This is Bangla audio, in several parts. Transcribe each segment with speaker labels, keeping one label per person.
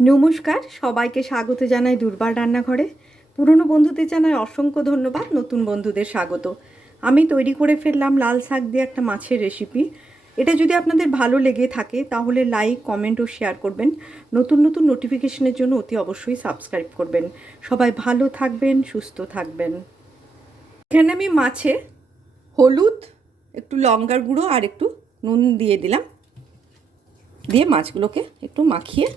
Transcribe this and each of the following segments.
Speaker 1: নমস্কার, সবাইকে স্বাগত জানাই দুর্বার রান্নাঘরে। পুরনো বন্ধুদের জানাই অসংখ্য ধন্যবাদ, নতুন বন্ধুদের স্বাগত। আমি তৈরি করে ফেললাম লাল শাক দিয়ে একটা মাছের রেসিপি এটা যদি আপনাদের ভালো লেগে থাকে, তাহলে লাইক কমেন্ট ও শেয়ার করবেন। নতুন নতুন নোটিফিকেশনের জন্য অতি অবশ্যই সাবস্ক্রাইব করবেন। সবাই ভালো থাকবেন, সুস্থ থাকবেন। এখানে আমি মাছে হলুদ, একটু লঙ্কার গুঁড়ো আর একটু নুন দিয়ে দিলাম। দিয়ে মাছগুলোকে একটু মাখিয়ে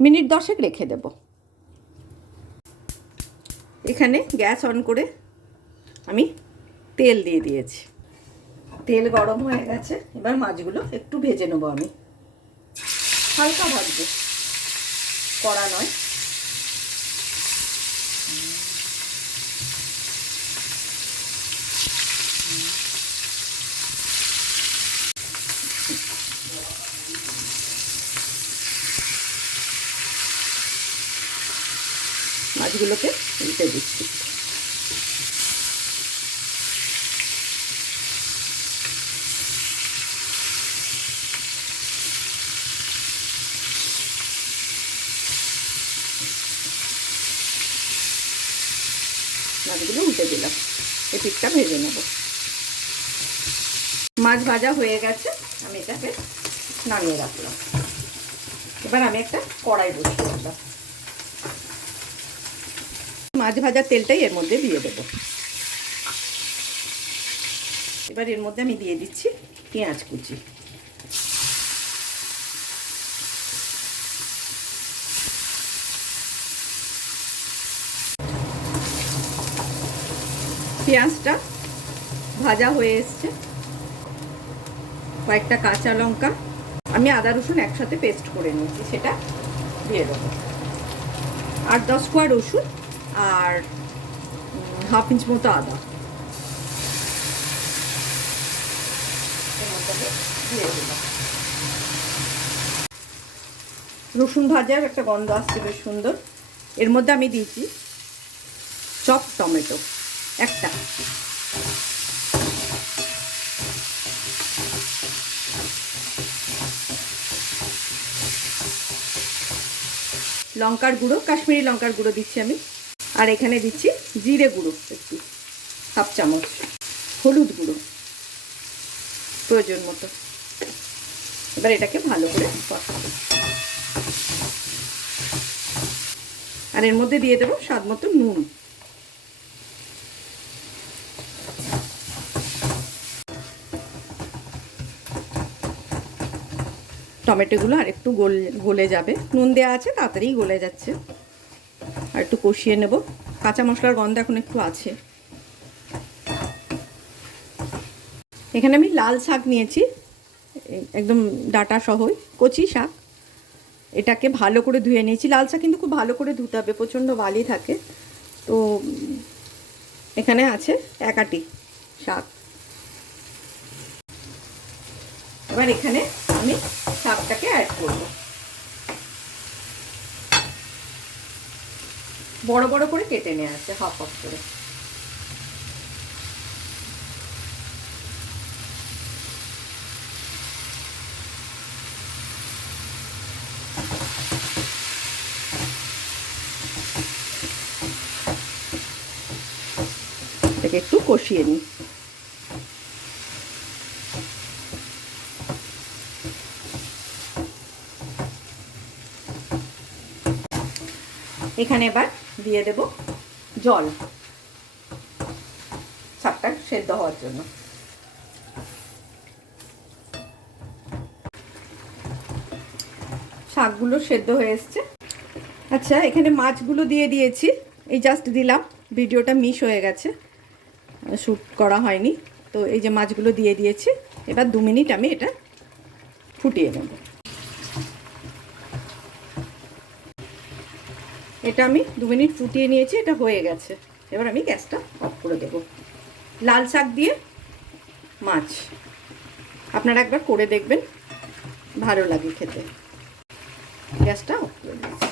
Speaker 1: মিনিট দশেক রেখে দেব। এখানে গ্যাস অন করে আমি তেল দিয়ে দিয়েছি। তেল গরম হয়ে গেছে, এবার মাছগুলো একটু ভেজে নেব আমি। হালকা ভাজবো। কড়া নয়। মাছগুলোকে উল্টে দিচ্ছি। মাছগুলো উল্টে দিলাম। এই পিঠটা ভেজে নেব। মাছ ভাজা হয়ে গেছে। আমি এটাকে নামিয়ে রাখলাম। এবার আমি একটা কড়াই বসিয়ে দিলাম। মাছ ভাজার তেলটাই এর মধ্যে দিয়ে দেবো। এবার এর মধ্যে আমি দিয়ে দিচ্ছি পেঁয়াজ কুচি। পেঁয়াজটা ভাজা হয়ে এসছে। কয়েকটা কাঁচা লঙ্কা। আমি আদা, রসুন একসাথে পেস্ট করে নিয়েছি, সেটা দিয়ে দেবো। আট দশ কোয়া রসুন আর হাফ ইঞ্চ মতো আদা। রসুন ভাজার একটা গন্ধ আসছে, বেশ সুন্দর। এর মধ্যে আমি দিয়েছি চপ টমেটো একটা। লঙ্কার গুঁড়ো, কাশ্মীরি লঙ্কার গুঁড়ো দিচ্ছি আমি। আর এখানে দিচ্ছি জিরে গুঁড়ো একটু, হাফ চামচ, হলুদ গুঁড়ো, প্রয়োজন মতো। এবার এটাকে ভালো করে আর এর মধ্যে দিয়ে দেবো স্বাদ মতো নুন। টমেটোগুলো আর একটু গোল, গলে যাবে। নুন দেওয়া আছে, তাড়াতাড়ি গলে যাচ্ছে। আর একটু কষিয়ে নেব। কাঁচা মশলার গন্ধ এখন একটু আছে। এখানে আমি লাল শাক নিয়েছি, একদম ডাটা সহই, কচি শাক। এটাকে ভালো করে ধুয়ে নিয়েছি। লাল শাক কিন্তু খুব ভালো করে ধুতে হবে, প্রচণ্ড বালি থাকে। তো এখানে আছে একাটি শাক। এবার এখানে আমি শাকটাকে অ্যাড করব। বড় বড় করে কেটে নেওয়া আছে হাফ হাফ করে। এটাকে একটু কষিয়ে নিই। এখানে এবার দিয়ে দেব জল। শাকটা সেদ্ধ হওয়ার জন্য। শাকগুলো সেদ্ধ হয়ে এসছে। আচ্ছা এখানে মাছগুলো দিয়ে দিয়েছি। এই জাস্ট দিলাম। ভিডিওটা মিস হয়ে গেছে। শ্যুট করা হয়নি। তো এই যে মাছগুলো দিয়ে দিয়েছি, এবার দু মিনিট আমি এটা ফুটিয়ে নেব। এটা আমি দু মিনিট ফুটিয়ে নিয়েছি, এটা হয়ে গেছে। এবার আমি গ্যাসটা অফ করে দেবো। লাল শাক দিয়ে মাছ। আপনারা একবার করে দেখবেন, ভালো লাগে খেতে। গ্যাসটা অফ করে দিয়েছি।